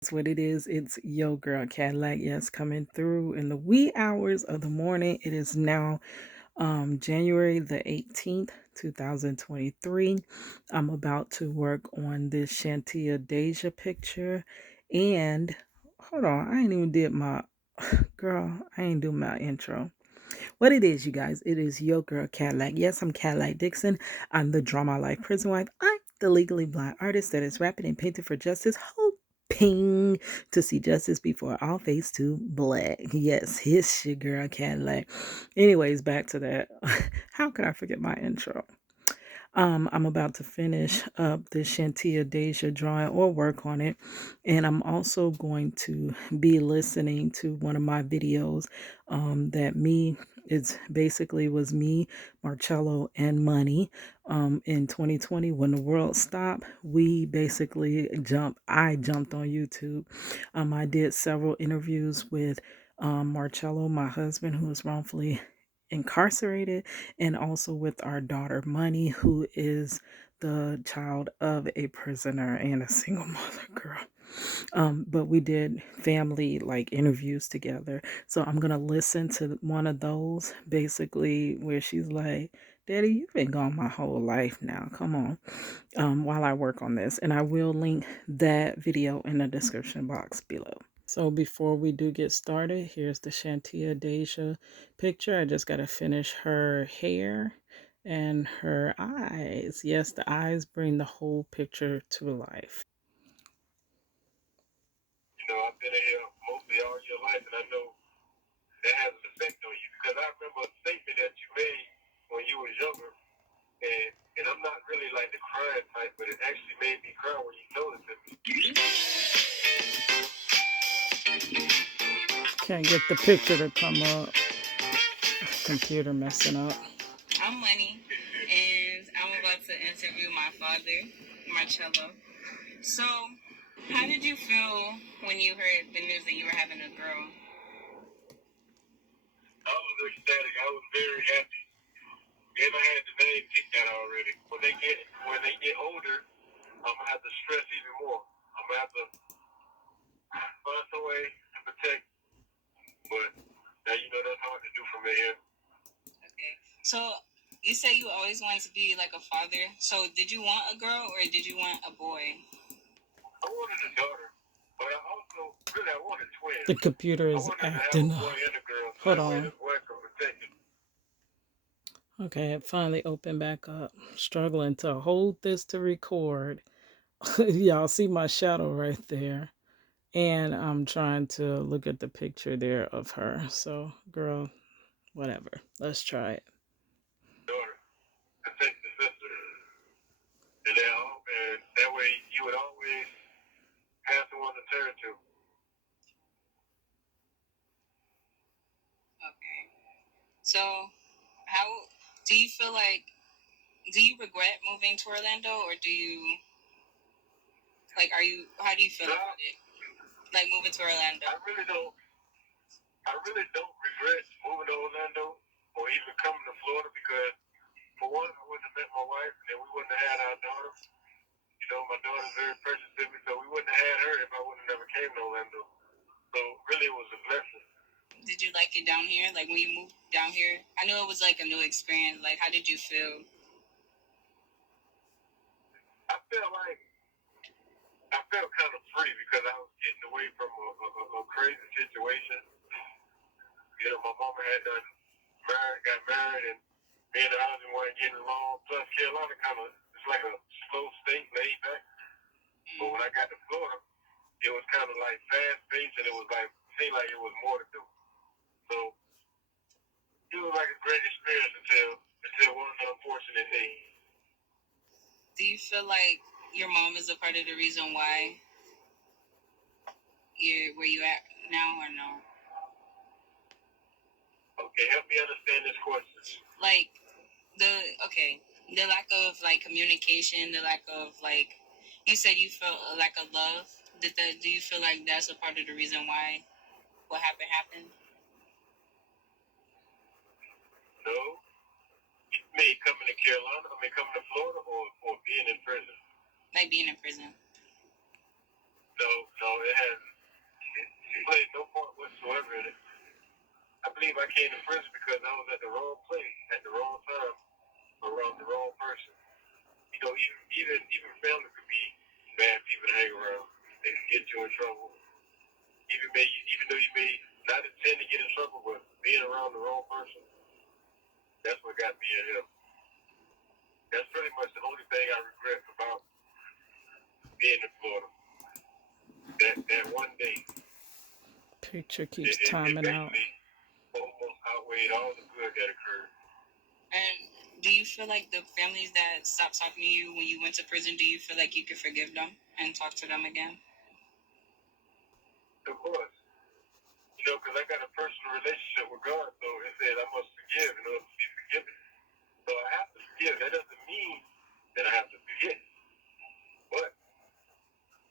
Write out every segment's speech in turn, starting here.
That's what it is. It's Yo Girl Cadillac. Yes, coming through in the wee hours of the morning. It is now January the 18th, 2023. I'm about to work on this Shantia Deja picture. And hold on, I ain't even did my girl, I ain't do my intro. What it is, you guys, it is Yo Girl Cadillac. Yes, I'm Cadillac Dixon. I'm the Drama Life Prison Wife. I'm the legally blind artist that is rapping and painting for justice, hoping to see justice before all face to black. Yes, it's your girl Cadillac. Anyways, back to that. How could I forget my intro? I'm about to finish up the Shantia Deja drawing or work on it. And I'm also going to be listening to one of my videos it's basically was me, Marcello, and Money. In 2020, when the world stopped, I jumped on YouTube. I did several interviews with Marcello, my husband, who was wrongfully incarcerated, and also with our daughter Money, who is the child of a prisoner and a single mother girl. But we did family like interviews together. So I'm gonna listen to one of those basically where she's like, Daddy, you've been gone my whole life now. Come on. While I work on this. And I will link that video in the description box below. So before we do get started, here's the Shantia Deja picture. I just got to finish her hair and her eyes. Yes, the eyes bring the whole picture to life. I've been here mostly all your life, and I know that has an effect on you because I remember a statement that you made when you was younger, and I'm not really like the crying type, but it actually made me cry when you told it to me. Can't get the picture to come up. Computer messing up. I'm Money, and I'm about to interview my father, Marcello. So, how did you feel when you heard the news that you were having a girl? I was ecstatic. I was very happy. And I had the name picked out already. When they get older, I'm gonna have to stress even more. I'm gonna have to find some way to protect. But now that's hard to do from here. Okay. So you say you always wanted to be like a father. So did you want a girl or did you want a boy? I wanted a daughter, but I also really I wanted twins. The computer is acting up. Hold on. Okay, it finally opened back up. Struggling to hold this to record. Y'all see my shadow right there. And I'm trying to look at the picture there of her. So, girl, whatever. Let's try it. Daughter, protect the sister. And that way you would always have someone to turn to. Okay. So, how do you feel like? Do you regret moving to Orlando, or do you like? Are you? How do you feel about it? Like moving to Orlando? I really don't. I really don't regret moving to Orlando or even coming to Florida because, for one, I wouldn't have met my wife, and then we wouldn't have had our daughter. My daughter's very precious to me, so we wouldn't have had her if I would have never came to Orlando. So really, it was a blessing. Did you like it down here? Like when you moved down here? I know it was like a new experience. Like, how did you feel? I felt kind of free because I was getting away from a crazy situation. My mama had got married, and me and her husband weren't getting along. Plus, Carolina it's like a slow state, laid back. But when I got to Florida, it was kind of like fast paced, and it was like seemed like it was more to do. So it was like a great experience until one unfortunate day. Do you feel like your mom is a part of the reason why you're where you at now, or no? Okay, help me understand this question. Like the lack of like communication, the lack of like you said you felt a lack of love. Do you feel like that's a part of the reason why what happened? No. Me coming to Carolina, coming to Florida or being in prison? Like being in prison. No, it hasn't. She played no part whatsoever in it. I believe I came to prison because I was at the wrong place at the wrong time around the wrong person. You know, even family could be bad people to hang around. They can get you in trouble. Even though you may not intend to get in trouble, but being around the wrong person, that's what got me in here. That's pretty much the only thing I regret about being in Florida. That one day, Picture keeps it timing out. basically almost outweighed all the good that occurred. And do you feel like the families that stopped talking to you when you went to prison, do you feel like you could forgive them and talk to them again? Of course. You know, because I got a personal relationship with God, so it said I must forgive in order to be forgiven. So I have to forgive. That doesn't mean that I have to forget. But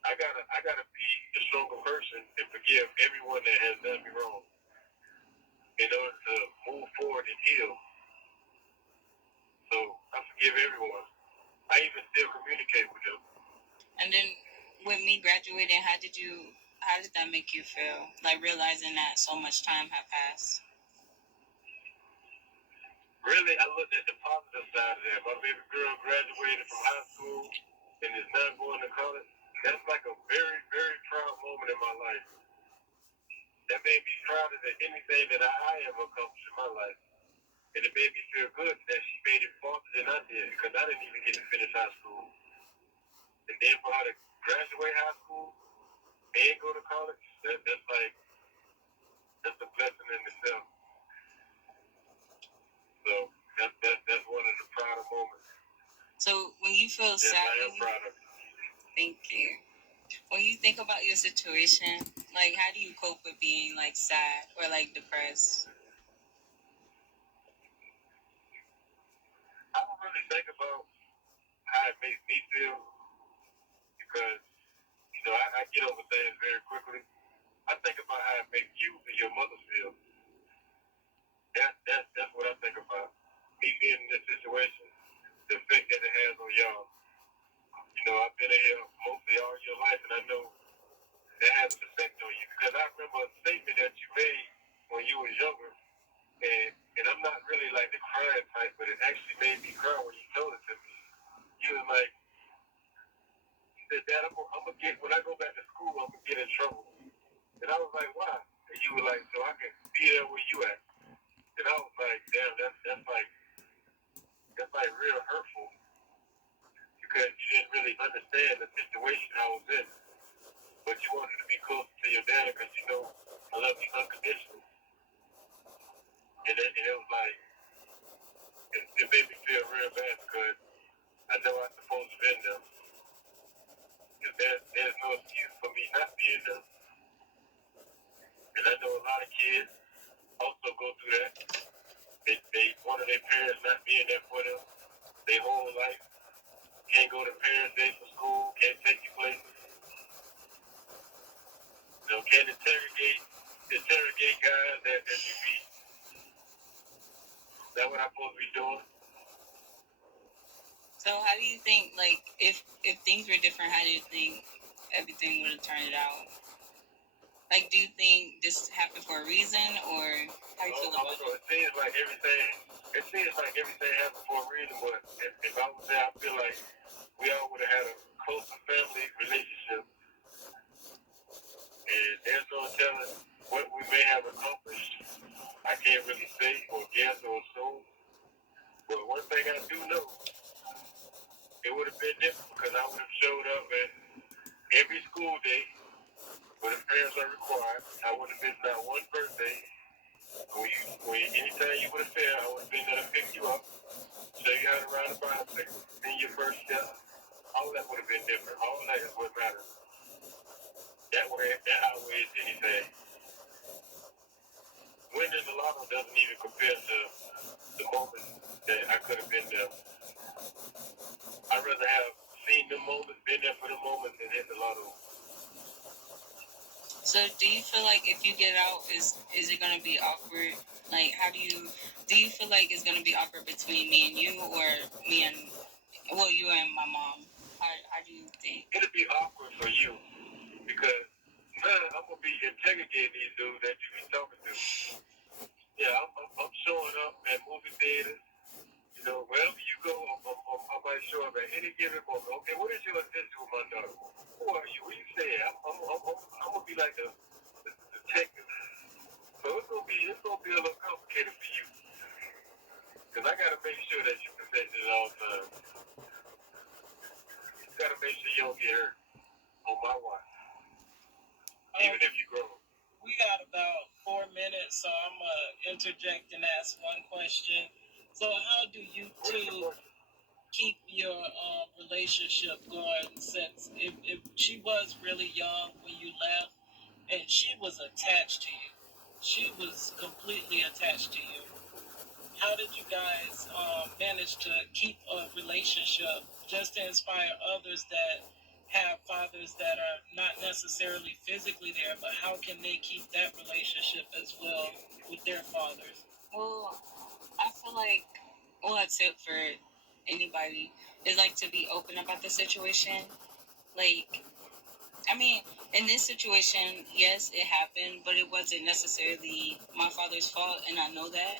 I gotta be a stronger person and forgive everyone that has done me wrong in order to move forward and heal. So I forgive everyone. I even still communicate with them. And then with me graduating, how did that make you feel? Like realizing that so much time had passed. Really, I looked at the positive side of that. My baby girl graduated from high school and is now going to college. That's like a very, very proud moment in my life. That made me prouder than anything that I have accomplished in my life. And it made me feel good that she made it farther than I did because I didn't even get to finish high school. And then for her to graduate high school and go to college, that's a blessing in itself. So that's one of the prouder moments. So when you feel yes, sad, I am proud of it. Thank you. When you think about your situation, like how do you cope with being like sad or like depressed? I don't really think about how it makes me feel because I get over things very quickly. I think about how it makes you and your mother feel. That's what I think about. Me being in this situation, the effect that it has on y'all. I've been in here mostly all your life, and I know that has an effect on you because I remember a statement that you made when you was younger, and I'm not really like the crying type, but it actually made me cry when you told it to me. You was like, you said, Dad, I'm gonna get when I go back to school, I'm gonna get in trouble. And I was like, why? And you were like, so I can be there where you at. And I was like, damn, that's like real hurtful because you didn't really understand the situation I was in. But you wanted to be close to your dad because I love you unconditionally. And it was like, it made me feel real bad because I know I'm supposed to be in them. Because there's no excuse for me not being there. And I know a lot of kids also go through that. They one of their parents not being there for them their whole life. Can't go to parents' day for school, can't take you places. Can't interrogate guys that you beat. Is that what I'm supposed to be doing? So how do you think like if things were different, how do you think everything would have turned out? Like, do you think this happened for a reason, or how do you feel about it? It seems like everything happened for a reason, but if I was there, I feel like we all would have had a closer family relationship. And there's no telling what we may have accomplished. I can't really say or guess or assume. But one thing I do know, it would have been different because I would have showed up at every school day where the parents are required. I would have missed not one birthday. Anytime you would have failed, I would have been there to pick you up, show you how to ride a bicycle, be your first step. All that would have been different. All that is what matters. That outweighs anything. Winning the lotto doesn't even compare to the moment that I could have been there. I'd rather have seen the moment, been there for the moment, than hit the lotto. So do you feel like if you get out, is it gonna be awkward? Like, how do you feel like it's gonna be awkward between me and you, or me and you and my mom? How do you think? It'll be awkward for you because I'm gonna be interrogating these dudes that you be talking to. Yeah, I'm showing up at movie theaters. You know, wherever you go, I might show up at any given moment. Okay, what is your intention with my daughter? Who are you? What you saying? I'm gonna be like the detective. So it's gonna be a little complicated for you, cause I gotta make sure that you protect it at all times. You gotta make sure you don't get hurt on my watch, even if you grow. We got about 4 minutes, so I'm gonna interject and ask one question. So, how do you two keep your relationship going? Since if she was really young when you left, and she was attached to you, she was completely attached to you. How did you guys manage to keep a relationship just to inspire others that have fathers that are not necessarily physically there, but how can they keep that relationship as well with their fathers? Well, I feel like a tip for anybody is like to be open about the situation. Like, I mean, in this situation, yes, it happened, but it wasn't necessarily my father's fault, and I know that.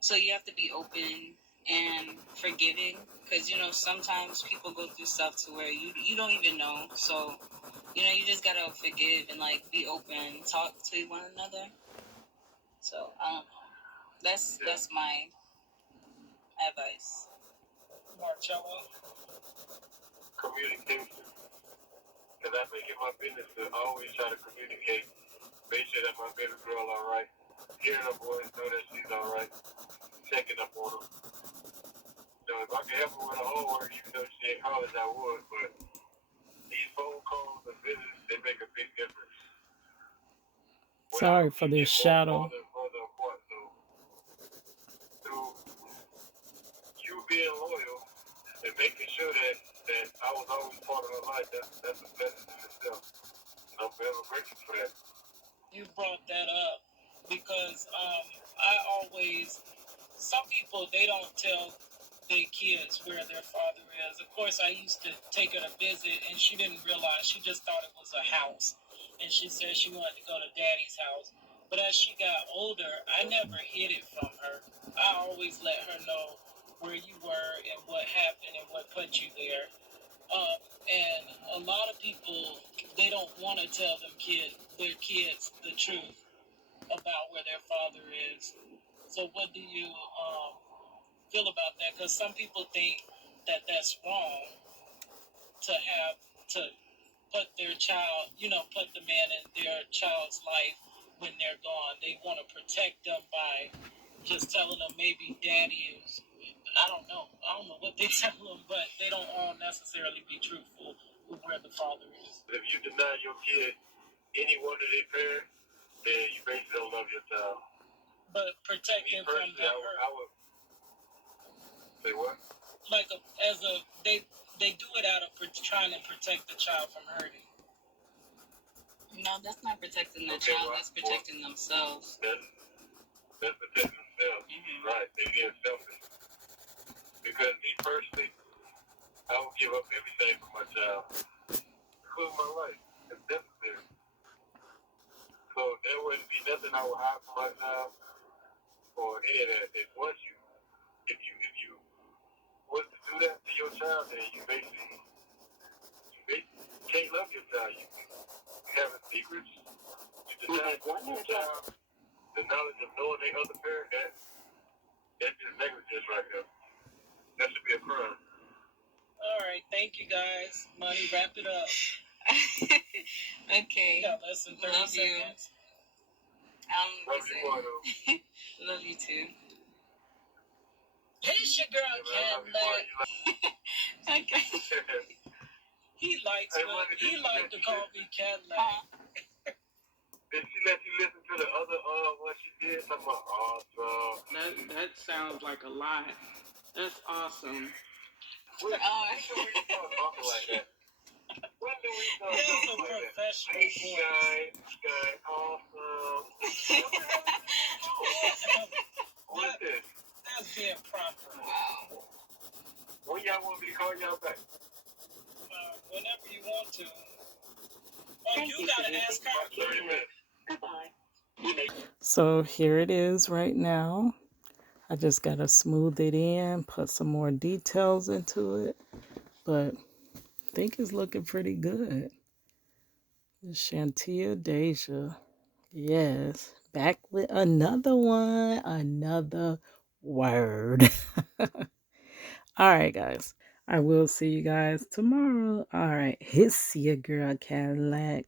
So you have to be open and forgiving, because sometimes people go through stuff to where you don't even know. So you just gotta forgive and like be open, talk to one another. So that's my advice. Marcello? Communication. Because I make it my business to always try to communicate, make sure that my baby girl all right, hearing her voice, know that she's all right, checking up on her. If I can help her with her homework, even though she ain't college, I would. But these phone calls and visits, they make a big difference. Sorry for this shadow. So through you being loyal and making sure that I was always part of her life, that's a blessing in itself. And I'm forever grateful for that. You brought that up because I always, some people, they don't tell their kids where their father is. Of course, I used to take her to visit, and she didn't realize. She just thought it was a house, and she said she wanted to go to Daddy's house. But as she got older, I never hid it from her. I always let her know where you were and what happened and what put you there. And a lot of people, they don't want to tell their kids the truth about where their father is. So what do you feel about that? Because some people think that that's wrong to have to put their child, put the man in their child's life when they're gone. They want to protect them by just telling them maybe daddy is. I don't know what they tell them, but they don't all necessarily be truthful with where the father is. If you deny your kid any one of their parents, then you basically don't love your child. But protect them from the hurt. I would say what? Like they do it out of trying to protect the child from hurting. No, that's not protecting the child. That's protecting themselves. That's protecting themselves. Mm-hmm. Right. They're being selfish. Because me personally, I would give up everything for my child, including my life. It's necessary. So there wouldn't be nothing I would hide from my child or any of that. If you was to do that to your child, then you basically can't love your child. You having secrets. You deny your child the knowledge of knowing their other parent. That's just negligence right there. That should be a crime. All right, thank you guys. Money, wrap it up. Okay. Yeah, less than 30 seconds. Love you, Marlo. Love you too. Here's your girl, Cadillac. Okay. He likes to call me Cadillac. Did she let you listen to the other what she did? Talking about awesome. That sounds like a lot. That's awesome. When do we start talking like that? When do we start talking like that? Hey, guy, awesome. What's this? That's being proper. Wow. When y'all want me to call y'all back? Whenever you want to. You gotta ask her. 30 minutes. So here it is right now. I just gotta smooth it in, put some more details into it, but I think it's looking pretty good. Shantia Deja. Yes. Back with another one, another word. All right, guys. I will see you guys tomorrow. All right. It's your girl Cadillac.